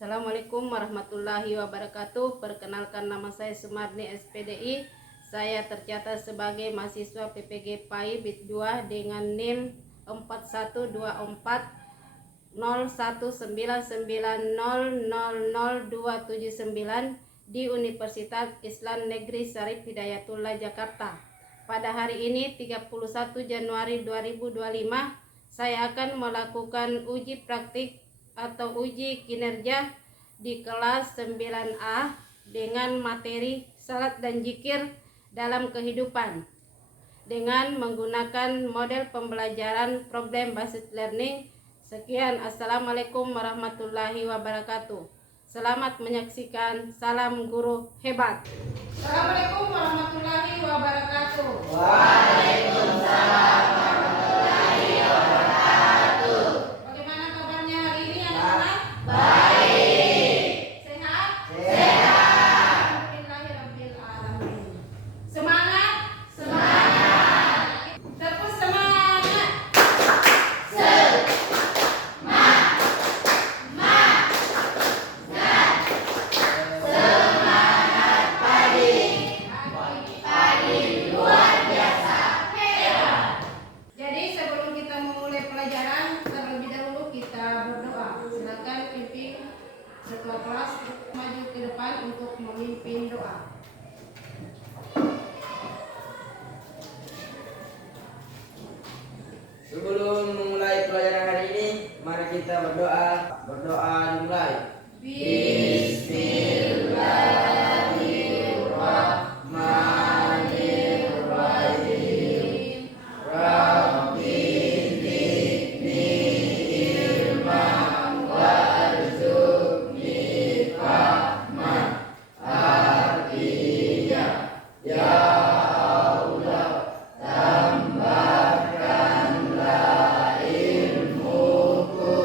Assalamualaikum warahmatullahi wabarakatuh. Perkenalkan, nama saya Sumarni SPDI. Saya tercatat sebagai mahasiswa PPG PAI BIT 2 dengan NIM 41240199000279 di Universitas Islam Negeri Syarif Hidayatullah Jakarta. Pada hari ini 31 Januari 2025 saya akan melakukan uji praktik atau uji kinerja di kelas 9A dengan materi salat dan zikir dalam kehidupan dengan menggunakan model pembelajaran problem based learning. Sekian, assalamualaikum warahmatullahi wabarakatuh. Selamat menyaksikan. Salam guru hebat. Assalamualaikum warahmatullahi wabarakatuh. Waalaikumsalam. Ketua kelas maju ke depan untuk memimpin doa. Sebelum memulai pelajaran hari ini, mari kita berdoa. Berdoa dimulai. Bismillahirrahmanirrahim. Rabbi zidni ilman warzuqni fahman. Artinya, ya Allah, tambahkanlah ilmuku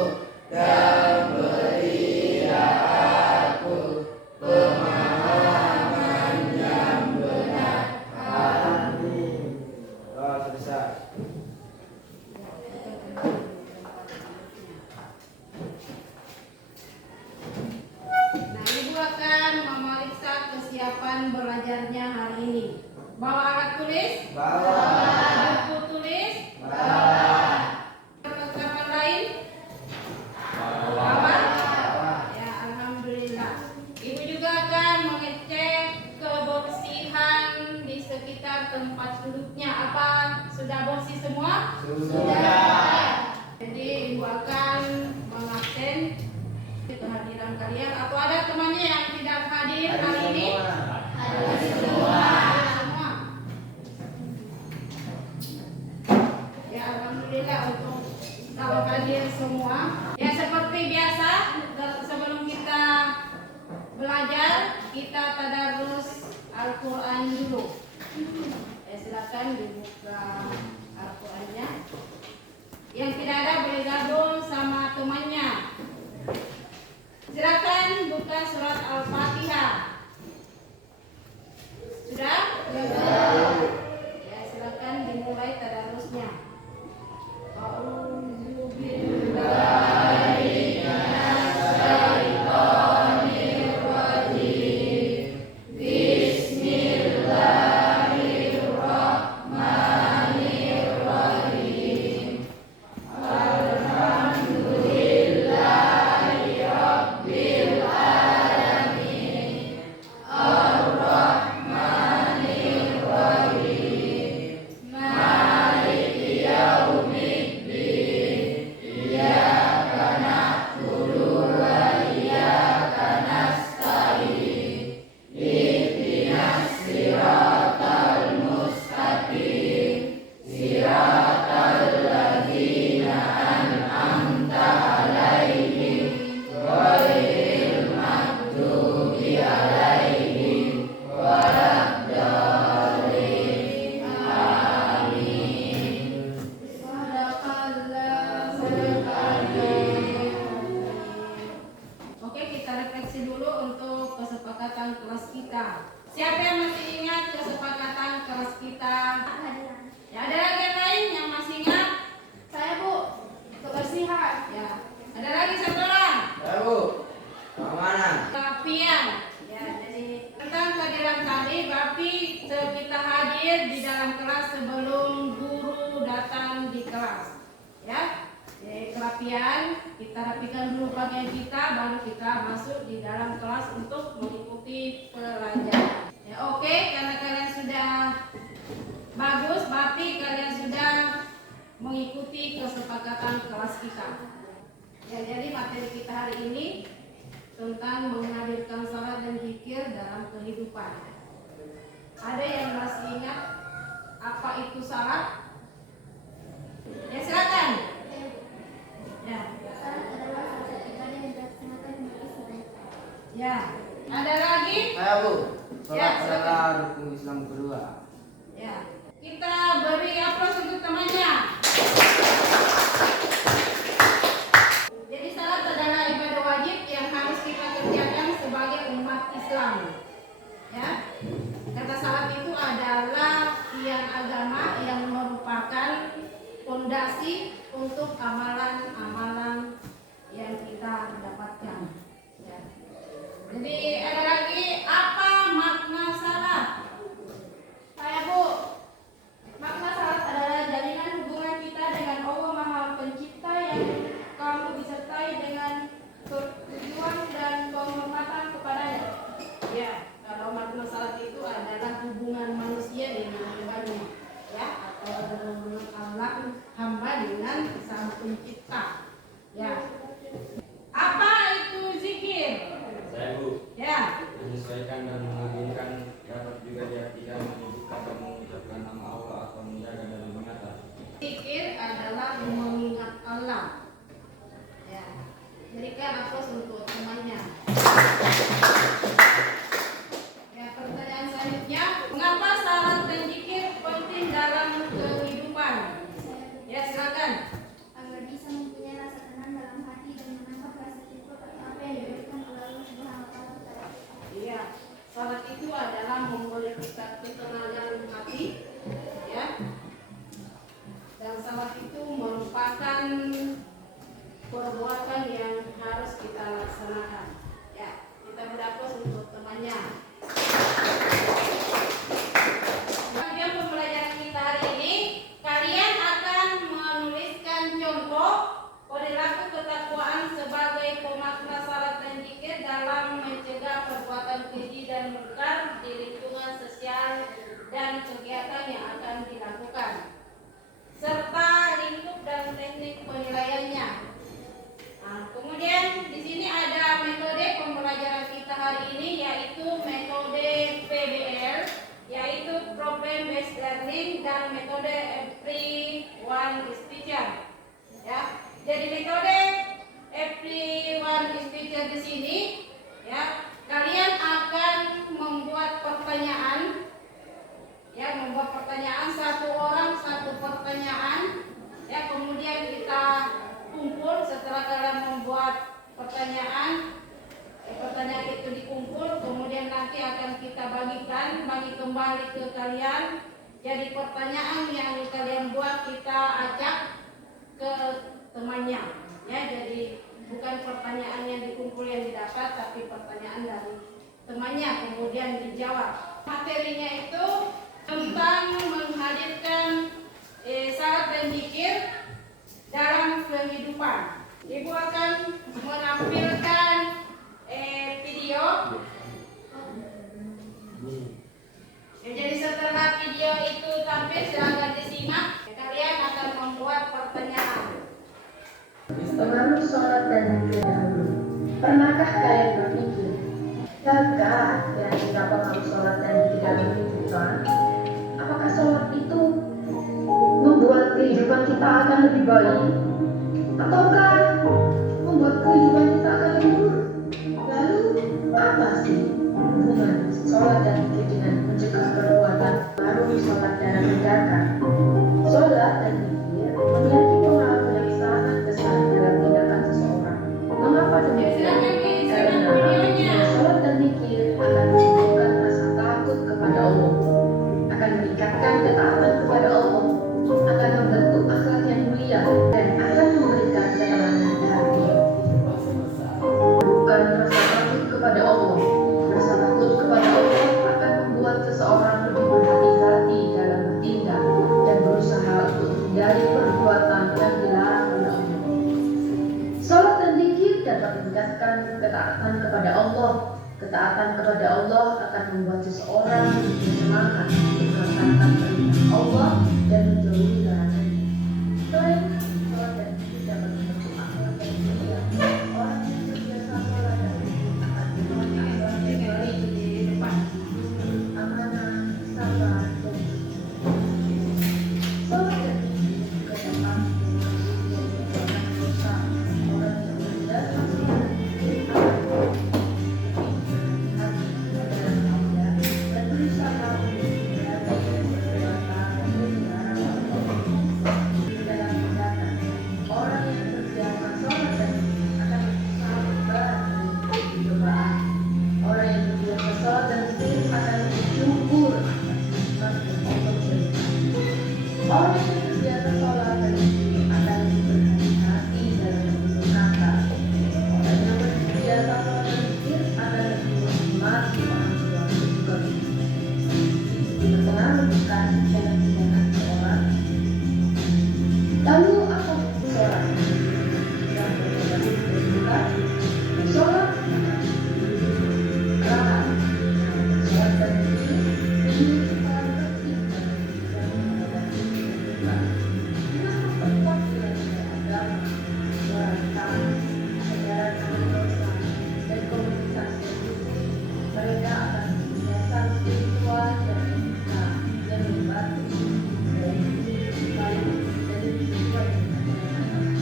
dan berilah aku pemahaman yang benar. Amin. Doa selesai. Nah, Ibu akan memeriksa kesiapan belajarnya hari ini. Bawa alat tulis? Bawa. Buku tulis? Bawa. Perlengkapan lain? Bawa. Ya, alhamdulillah. Ibu juga akan mengecek kebersihan di sekitar tempat duduknya. Apa sudah bersih semua? Sudah. Jadi Ibu akan mengabsen kehadiran kalian. Atau ada temannya yang tidak hadir hari ini? Hadir semua. Ya, alhamdulillah untuk kalau hadir semua. Ya, seperti biasa, sebelum kita belajar, kita tadarus Al-Quran dulu. Ya, silakan dibuka Al-Qurannya. Yang tidak ada boleh gabung sama temannya. Silakan buka surat Al-Fatihah. Sudah? Ya, silakan dimulai tadarusnya. Oke, kita refleksi dulu untuk kesepakatan kelas kita. Siapa yang masih ingat kesepakatan kelas kita? Ya, ada lagi yang lain yang masih ingat? Saya, Bu. Kebersihan. Ya. Ada lagi satu orang? Ya, Bu. Kamu hadir di dalam kelas sebelum guru datang di kelas. Ya, kerapian, kita rapikan dulu pakaian kita, baru kita masuk di dalam kelas untuk mengikuti pelajaran. Ya, oke, karena kalian sudah bagus, berarti kalian sudah mengikuti kesepakatan kelas kita. Ya, jadi materi kita hari ini tentang menghadirkan salat dan zikir dalam kehidupan. Ada yang masih ingat apa itu salat? Ya, silakan. Ya. Ya. Ada lagi? Saya Bu. Ya, Salat silakan. adalah rukun Islam kedua. Ya. Kita beri aplaus untuk temannya. Jadi salat adalah ibadah wajib yang harus kita kerjakan sebagai umat Islam. Ya. Kata salat itu adalah tiang agama yang merupakan fondasi untuk amalan-amalan yang kita dapatkan. Ya. Jadi ada lagi, apa makna salat? Saya Bu, makna salat adalah jalinan hubungan kita dengan Allah Maha Pencipta yang kamu disertai dengan ketujuan dan penghormatan kepadanya. Ya, kalau makna salat itu adalah hubungan manusia dengan hambanya, ya, atau hubungan Allah hamba dengan Sang Pencipta. Ya. Apa itu zikir? Saya Bu, Ya. menyesuaikan dan mengagungkan dapat juga diartikan menyebutkan dan mengucapkan nama Allah atau menjaga dan mengingat. Zikir adalah mengingat Allah. Ya. Berikan aplaus untuk temannya. Ya, pertanyaan selanjutnya, mengapa salat dan zikir penting dalam kehidupan? Ya, silakan. Agar bisa mempunyai rasa tenang dalam hati dan menangkap rasa syukur atas apa yang diberikan oleh Allah Subhanahu wa Ta'ala kepada kita. Iya, salat itu adalah memberi kita ketenangan hati, ya. Dan salat itu merupakan perbuatan yang harus kita laksanakan. Ya, kita beraplaus untuk temannya. Bagian pembelajaran kita hari ini, kalian akan menuliskan contoh perilaku ketakwaan sebagai pemakna salat dan zikir dalam mencegah perbuatan keji dan mungkar di lingkungan sosial dan kegiatan yang akan dilakukan, serta lingkup dan teknik penilaiannya. Nah, kemudian di sini ada metode pembelajaran kita hari ini, yaitu metode PBL, yaitu Problem Based Learning, dan metode Everyone is Teacher. Ya, jadi metode Everyone is Teacher di sini, ya, kalian akan membuat pertanyaan, ya, membuat pertanyaan, satu orang satu pertanyaan, ya, kemudian kita kumpul. Setelah kalian membuat pertanyaan itu dikumpul, kemudian nanti akan kita bagi kembali ke kalian. Jadi pertanyaan yang kalian buat kita ajak ke temannya, ya. Jadi bukan pertanyaan yang dikumpul yang didapat, tapi pertanyaan dari temannya kemudian dijawab. Materinya itu tentang menghadirkan salat dan zikir dalam kehidupan. Ibu akan menampilkan video. Ya, jadi setelah video itu tampil, silakan disimak. Kalian akan membuat pertanyaan. Pengaruh sholat dan zikir dahulu. Pernahkah kalian berpikir, jika kira-kira pengaruh sholat dan zikir dalam kehidupan, apakah sholat itu membuat kehidupan kita akan lebih baik, ataukah membuat kehidupan kita akan lebih buruk? Lalu apa sih hubungan sholat dan zikir dengan mencegah perbuatan pengaruh sholat dalam tindakan? Sholat dan zikir memiliki pengaruh yang sangat besar dalam tindakan seseorang. Mengapa demikian? Karena sholat dan zikir akan menumbuhkan rasa takut kepada Allah, akan meningkatkan ketaatan kepada Allah, akan membentuk akhlak yang mulia, dan akan memberikan ketenangan hati. Bukan rasa takut kepada Allah. Rasa takut kepada Allah akan membuat ketaatan kepada Allah. Ketaatan kepada Allah akan membuat seseorang bersemangat untuk melaksanakan perintah Allah dan menjauhi larangannya. Selain sholat dan zikir dapat membentuk akhlak yang mulia, orang yang terbiasa sholat dan zikir akan memiliki akhlak yang baik di depan, amanah, sabar, dan sholat dan zikir juga dapat membentuk dari perbuatan dosa. Orang yang terbiasa sholat dan zikir akan orang yang terbiasa sholat dan zikir akan berhati-hati dalam menutur kata. Orang yang terbiasa sholat dan zikir akan lebih menghormati orang tua dan juga berpengaruh kasih dalam tindakan seorang. Lalu apa itu sholat? Yang berbeda dan juga sholat sholat dan zikir ini mereka akan menyasar spiritual dan etika yang membantu dari baik dari sesuai dengan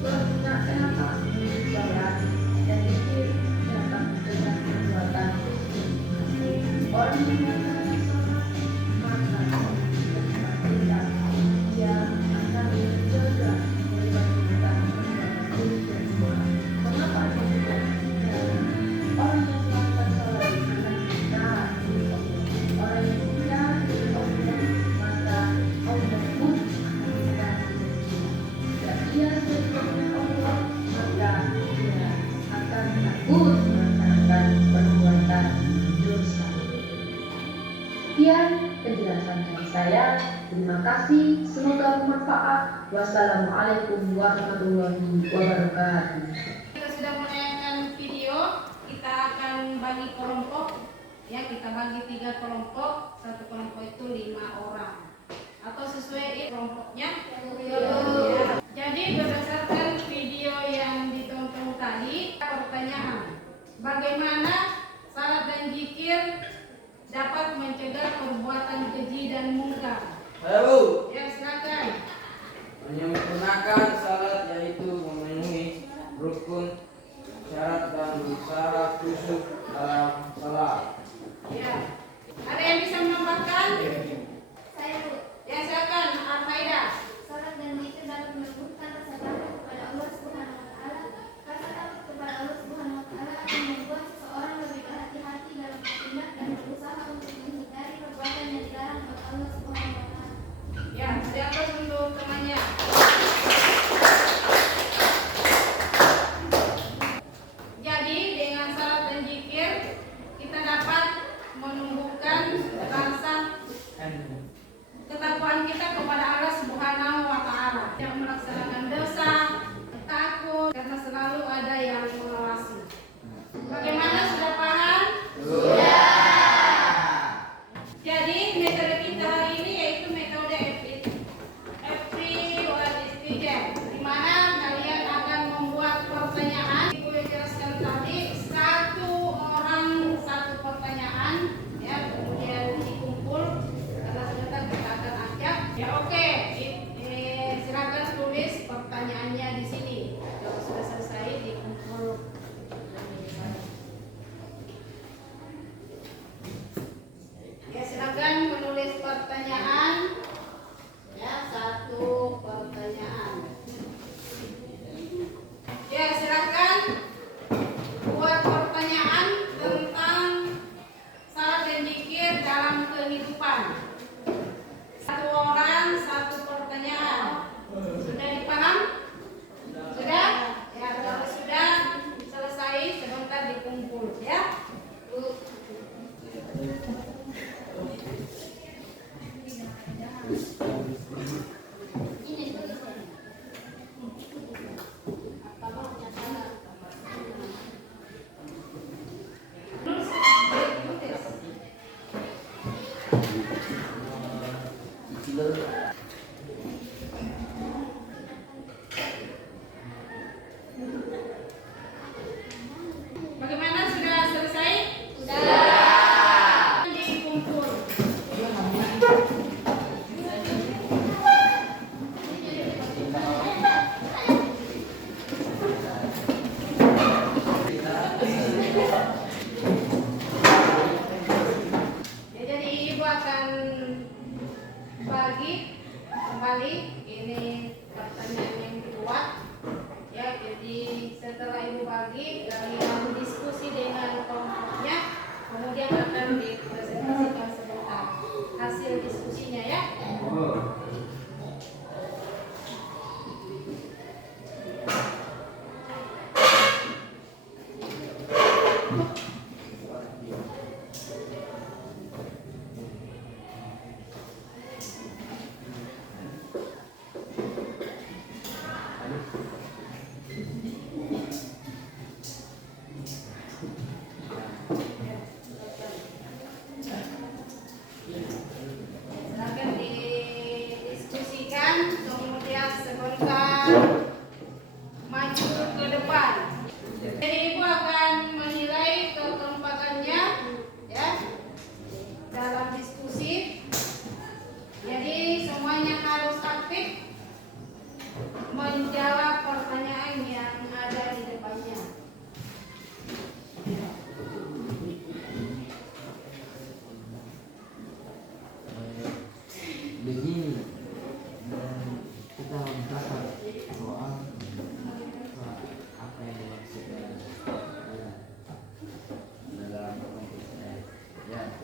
pergunakan apa sholat dan zikir dapat dengan perbuatan orang yang melakukan sholat maka berpastikan dia akan menjaga dari perbuatan dan doa. Mengapa demikian? Orang yang melakukan sholat akan dekat dengan Allah. Orang yang dekat dengan Allah maka Allah pun akan dekat dengan dia. Jika dia dekat dengan Allah maka dia akan takut melaksanakan perbuatan dosa. Sekian penjelasan dari saya. Terima kasih. Semoga bermanfaat. Wassalamualaikum warahmatullahi wabarakatuh. Kita sudah menayangkan video, kita akan bagi kelompok. Ya, kita bagi 3 kelompok. Satu kelompok itu 5 orang. Atau sesuai kelompoknya. Ya. Jadi berdasarkan video yang ditonton tadi, pertanyaan, bagaimana salat dan zikir dapat mencegah perbuatan keji dan mungkar? Ayo, Ya, silakan. menyempurnakan salat yaitu memenuhi rukun, syarat dan syarat khusyuk dalam salat. Ya. Ada yang bisa menambahkan? Saya Bu. Ya, silakan. Al-Faida. Salat dan zikir dapat menumbuhkan rasa takut kepada Allah Subhanahu wa taala. Rasa takut kepada Allah Subhanahu wa taala akan membuat seseorang lebih berhati-hati dalam bertindak dan berusaha untuk menghindari perbuatan yang dilarang oleh Allah Subhanahu wa taala. Ya, siapa untuk temannya? Jadi dengan salat dan zikir kita dapat menumbuhkan rasa ketakwaan kita kepada Allah Subhanahu wa taala. Tidak melaksanakan dosa, takut karena selalu ada yang mengawasi. Bagaimana, sudah paham? Sudah. Jadi metode kita hari ini yaitu metode every word is pigeon, di mana kalian akan membuat pertanyaan. Ibu yang jelaskan tadi, 1 orang 1 pertanyaan, ya, kemudian dikumpul karena sebentar kita akan ajak. Ya, oke. Silakan tulis pertanyaannya di sini. Kalau sudah selesai dikumpul. Ya, silakan menulis pertanyaan. Ya, 1 pertanyaan. Ya, silakan buat pertanyaan tentang salat dan zikir dalam kehidupan. 1 orang 1 pertanyaan. Sudah dipaham? Sudah? Ya, kalau sudah selesai sebentar dikumpul, ya. Bagaimana, sudah selesai? Sudah. Dikumpul. Ya, jadi ibu akan bagi kembali ini pertanyaan yang kedua. Ya, jadi setelah ibu bagi, kalian diskusi dengan kelompoknya, kemudian akan dipresentasikan sebentar hasil diskusinya ya. Silakan didiskusikan, kemudian sebentar maju ke depan. Jadi ibu akan menilai kekompakannya ya dalam diskusi. Jadi semuanya harus aktif menjawab pertanyaan yang ada di depannya. Begini, kita mencatat soal apa yang dimaksudkan dalam konteks ya.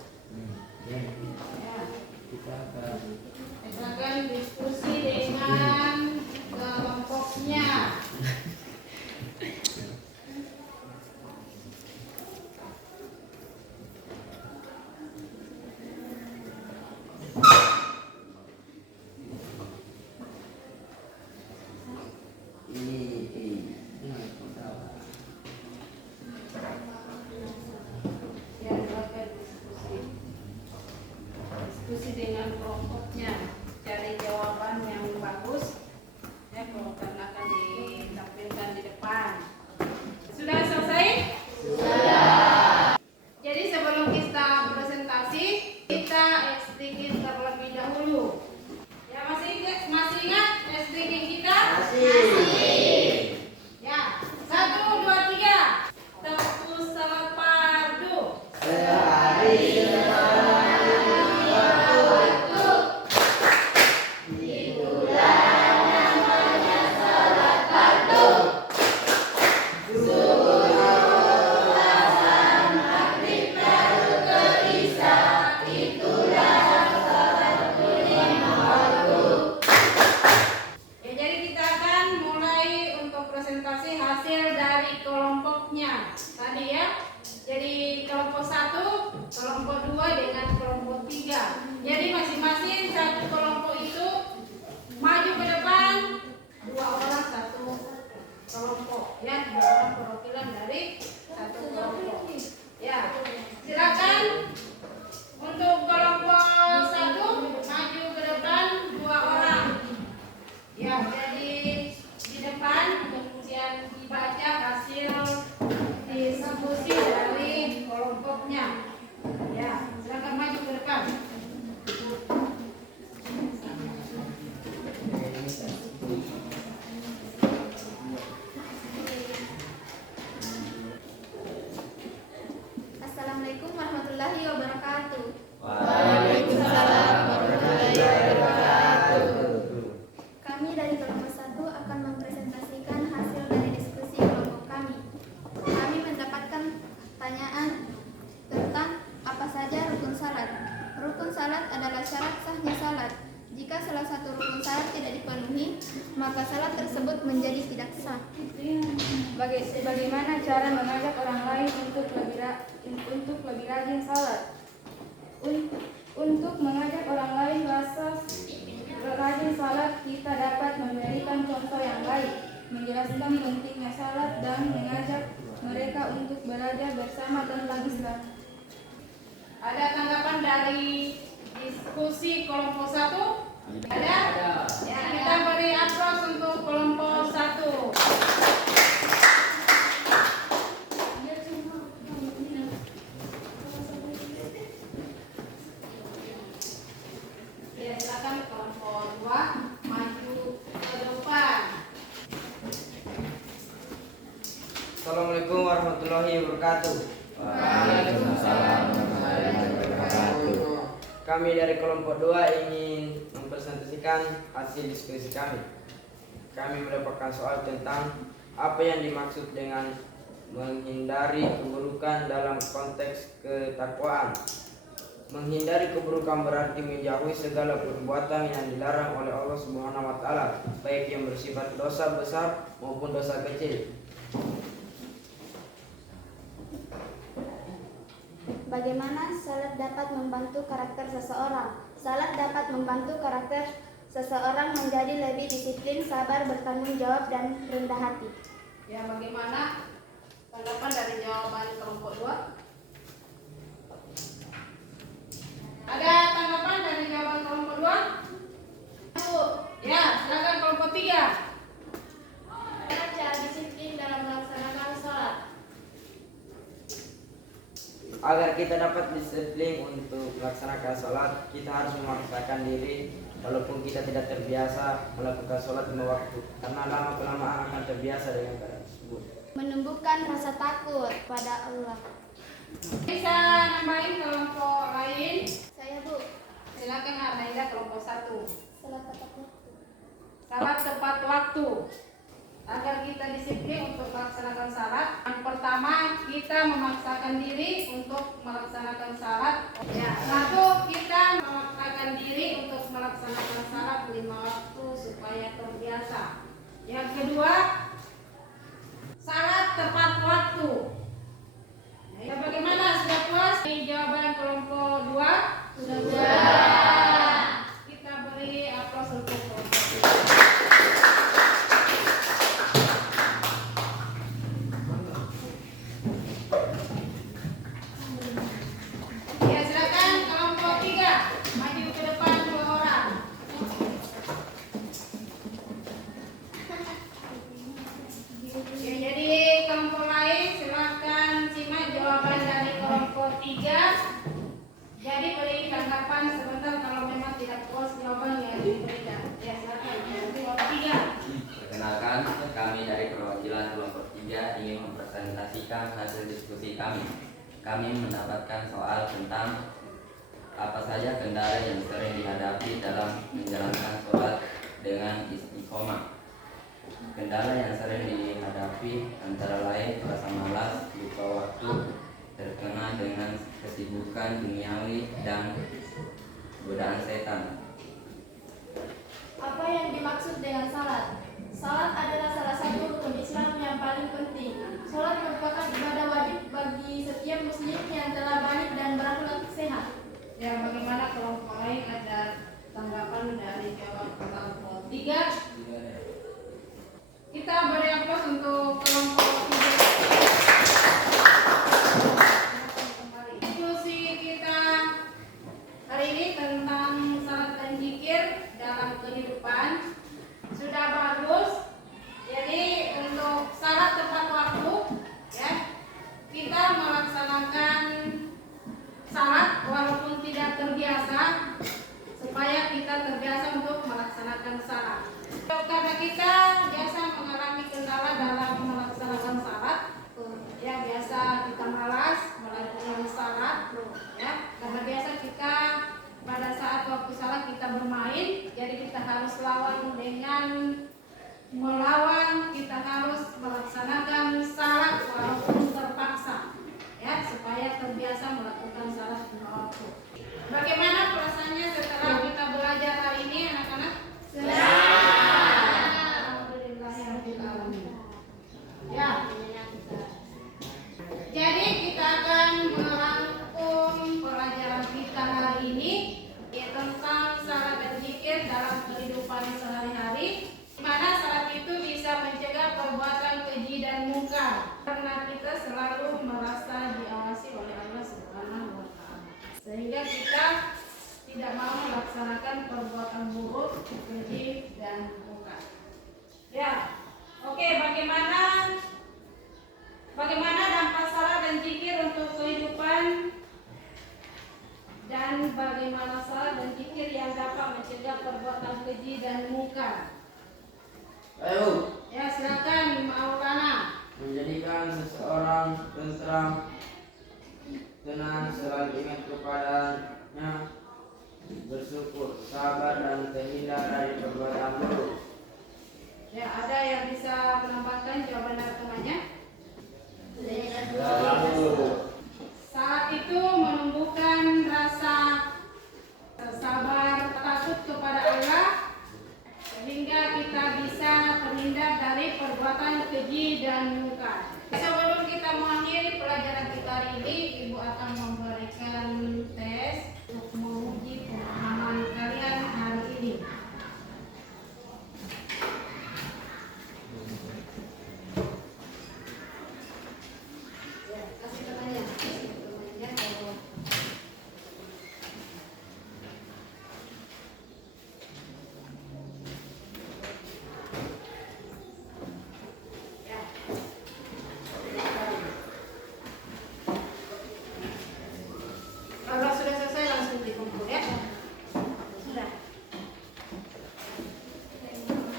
Kita akan Silakan diskusi dengan kelompoknya. Ya, silakan diskusi. Diskusi dengan kelompoknya, cari jawaban yang bagus. Ya, kelompok akan ditampilkan di depan. Sudah selesai? Sudah. Jadi sebelum kita presentasi, kita SDG terlebih dahulu. Ya, masih ingat SDG kita? Masih. Ya, 1, 2, 3. Terus salat fardu. Sehari Ya, jadi kita akan mulai untuk presentasi hasil dari kelompoknya tadi ya. Jadi kelompok 1, kelompok 2 dengan kelompok 3. Jadi masing-masing satu kelompok itu maju ke depan, 2 orang satu kelompok ya, 2 orang perwakilan dari satu kelompok. Ya, silakan untuk kelompok 1 maju ke depan 2 orang. Ya, jadi di depan kemudian dibaca hasil diskusi dari kelompoknya. Ya, silakan maju ke depan. Assalamualaikum warahmatullahi wabarakatuh. Kami dari kelompok 1 akan mempresentasikan hasil dari diskusi kelompok kami. Kami mendapatkan pertanyaan tentang apa saja rukun salat. Rukun salat adalah syarat sahnya salat. Jika salah satu rukun salat tidak dipenuhi, maka salat tersebut menjadi tidak sah. Bagaimana cara mengajak orang lain untuk lebih rajin salat? Untuk mengajak orang lain rajin salat, kita dapat memberikan contoh yang baik, menjelaskan pentingnya salat dan mengajak mereka untuk belajar bersama tentang Islam. Ada tanggapan dari diskusi kelompok 1? Ada? Ya, kita beri aplaus untuk kelompok 1. wabarakatuh. Waalaikumsalam warahmatullahi wabarakatuh. Kami dari kelompok 2 ingin mempresentasikan hasil diskusi kami. Kami mendapatkan soal tentang apa yang dimaksud dengan menghindari keburukan dalam konteks ketakwaan. Menghindari keburukan berarti menjauhi segala perbuatan yang dilarang oleh Allah Subhanahu wa taala, baik yang bersifat dosa besar maupun dosa kecil. Bagaimana salat dapat membantu karakter seseorang? Salat dapat membantu karakter seseorang menjadi lebih disiplin, sabar, bertanggung jawab, dan rendah hati. Ya, bagaimana tanggapan dari jawaban kelompok 2? Ada tanggapan dari jawaban kelompok 2? Ya, silakan kelompok 3. Cara disiplin dalam melaksanakan salat. Agar kita dapat disiplin untuk melaksanakan sholat, kita harus memaksakan diri walaupun kita tidak terbiasa melakukan sholat 5 waktu, karena lama kelamaan akan terbiasa dengan keadaan tersebut. Menumbuhkan rasa takut pada Allah. Bisa nambahin kelompok lain? Saya, Bu. Silakan Arnaida kelompok 1. Salat tepat waktu. Salat tepat waktu. Agar kita disiplin untuk melaksanakan salat, yang pertama kita memaksakan diri untuk melaksanakan salat. Ya, 1, kita memaksakan diri untuk melaksanakan salat 5 waktu supaya terbiasa. Yang kedua, salat tepat waktu. Ya, bagaimana, sudah puas jawaban kelompok 2? Sudah. Kita beri aplaus untuk kelompok 2. Ya, silakan kelompok 3 maju ke depan 2 orang. Ya, jadi kelompok lain silakan simak jawaban dari kelompok 3. Jadi beri tanggapan sebentar kalau memang tidak puas jawaban yang diberikan. Ya, silakan kelompok 3. Perkenalkan, kami dari perwakilan kelompok 3 ingin mempresentasikan hasil diskusi kami. Kami mendapatkan soal tentang apa saja kendala yang sering dihadapi dalam menjalankan sholat dengan istiqomah. Kendala yang sering dihadapi antara lain rasa malas, lupa waktu, terkena dengan kesibukan duniawi, dan godaan setan. Apa yang dimaksud dengan salat? Salat adalah salah satu rukun Islam yang paling penting. Salat merupakan ibadah wajib bagi setiap muslim yang telah balik dan berakhlak sehat. Ya, bagaimana kelompok lain, ada tanggapan dari jawaban kelompok 3? Kita beri aplaus untuk kelompok 3. Diskusi kita hari ini tentang salat dan zikir dalam kehidupan sudah bagus. Jadi untuk salat tepat waktu, ya, kita melaksanakan salat walaupun tidak terbiasa, supaya kita terbiasa untuk melaksanakan salat. Karena kita biasa mengalami kendala dalam melaksanakan salat, ya, biasa kita malas melakukan salat, ya, karena biasa kita pada saat waktu salat kita bermain, jadi kita harus lawan dengan melawan, kita harus melaksanakan salat walaupun terpaksa, ya, supaya terbiasa melakukan salat 5 waktu. Bagaimana perasaannya setelah kita belajar hari ini, anak-anak? Alhamdulillahirrahmanirrahim. Ya. Jadi kita akan merangkum pelajaran kita hari ini, yaitu tentang salat dan zikir dalam kehidupan sehari-hari, di mana salat itu bisa mencegah perbuatan keji dan mungkar, karena kita selalu merasa diawasi oleh Allah Subhanahu wa taala, sehingga kita tidak mau melaksanakan perbuatan buruk, keji dan mungkar. Ya. Oke, bagaimana dampak salat dan zikir untuk kehidupan, dan bagaimana salat dan zikir yang dapat mencegah perbuatan keji dan mungkar? Ayo, Ya, silakan Maulana. menjadikan seseorang tentram tenang, selalu ingat kepadanya, bersyukur, sabar, dan terhindar dari perbuatan buruk. Ya, ada yang bisa menambahkan jawaban dan temannya? Saat itu menumbuhkan rasa sabar, takut kepada Allah, sehingga kita bisa terhindar dari perbuatan keji dan mungkar. Sebelum kita mengakhiri pelajaran kita hari ini, Ibu akan memberikan tes untuk menguji pemahaman kalian hari ini. Ya, kasih temannya kalau ya. Kalau sudah selesai langsung dikumpul ya. Sudah.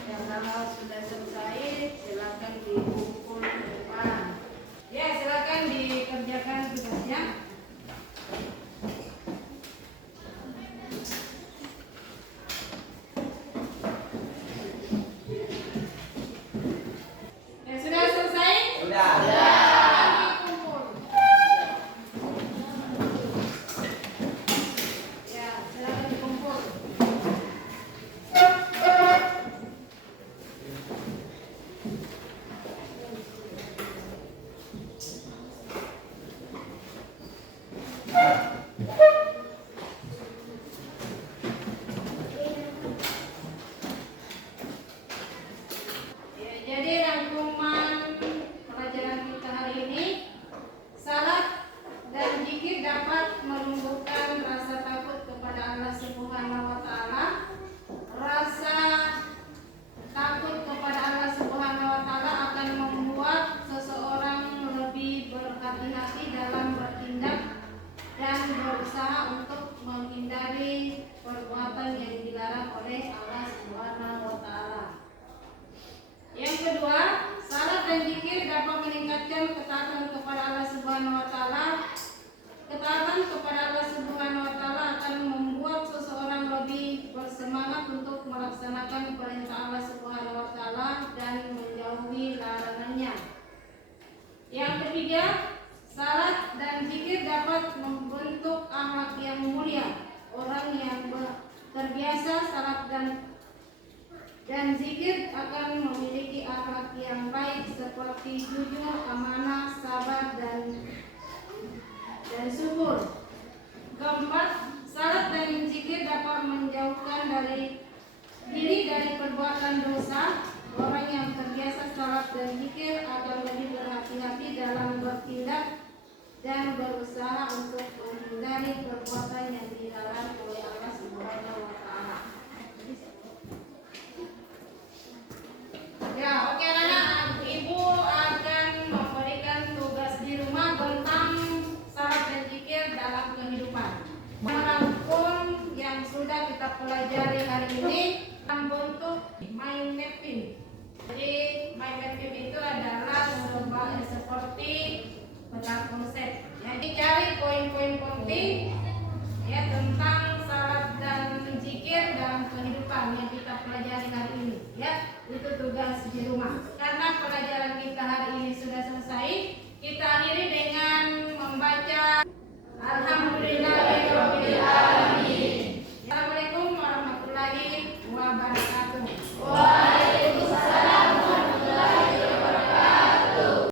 Ya, kalau sudah selesai silakan dikumpul ke depan. Ya, silakan dikerjakan tugasnya. Ya, sudah selesai? Sudah. Silakan dikumpul. Ya, silakan dikumpul. Ya, jadi rangkuman pelajaran kita hari ini, salat dan zikir dapat menumbuhkan rasa takut kepada Allah Subhanahu wa taala. Rasa takut kepada Allah Subhanahu wa taala akan membuat seseorang lebih berhati-hati dalam bertindak dan berusaha untuk menghindari perbuatan yang dilarang oleh Allah Subhanahu wa taala. Yang kedua, salat dan zikir dapat meningkatkan ketaatan kepada Allah Subhanahu wa taala. Ketaatan kepada Allah Subhanahu wa taala akan membuat seseorang lebih bersemangat untuk melaksanakan perintah Allah Subhanahu wa taala dan menjauhi larangannya. Yang ketiga, salat dan zikir dapat membentuk akhlak yang mulia. Orang yang terbiasa salat dan zikir akan memiliki akhlak yang baik seperti jujur, amanah, sabar, dan syukur. Keempat, salat dan zikir dapat menjauhkan diri dari perbuatan dosa. Orang yang terbiasa salat dan zikir akan lebih berhati-hati dalam bertindak dan berusaha untuk menghindari perbuatan yang dilarang oleh Allah Subhanahu wa taala. Ya, oke anak-anak, Ibu akan memberikan tugas di rumah tentang salat dan zikir dalam kehidupan. Merangkum yang sudah kita pelajari hari ini dalam bentuk mind mapping. Jadi mind mapping itu adalah seperti peta konsep. Jadi cari poin-poin penting ya tentang salat dan zikir dalam kehidupan yang kita pelajari hari ini. Ya, itu tugas di rumah. Karena pelajaran kita hari ini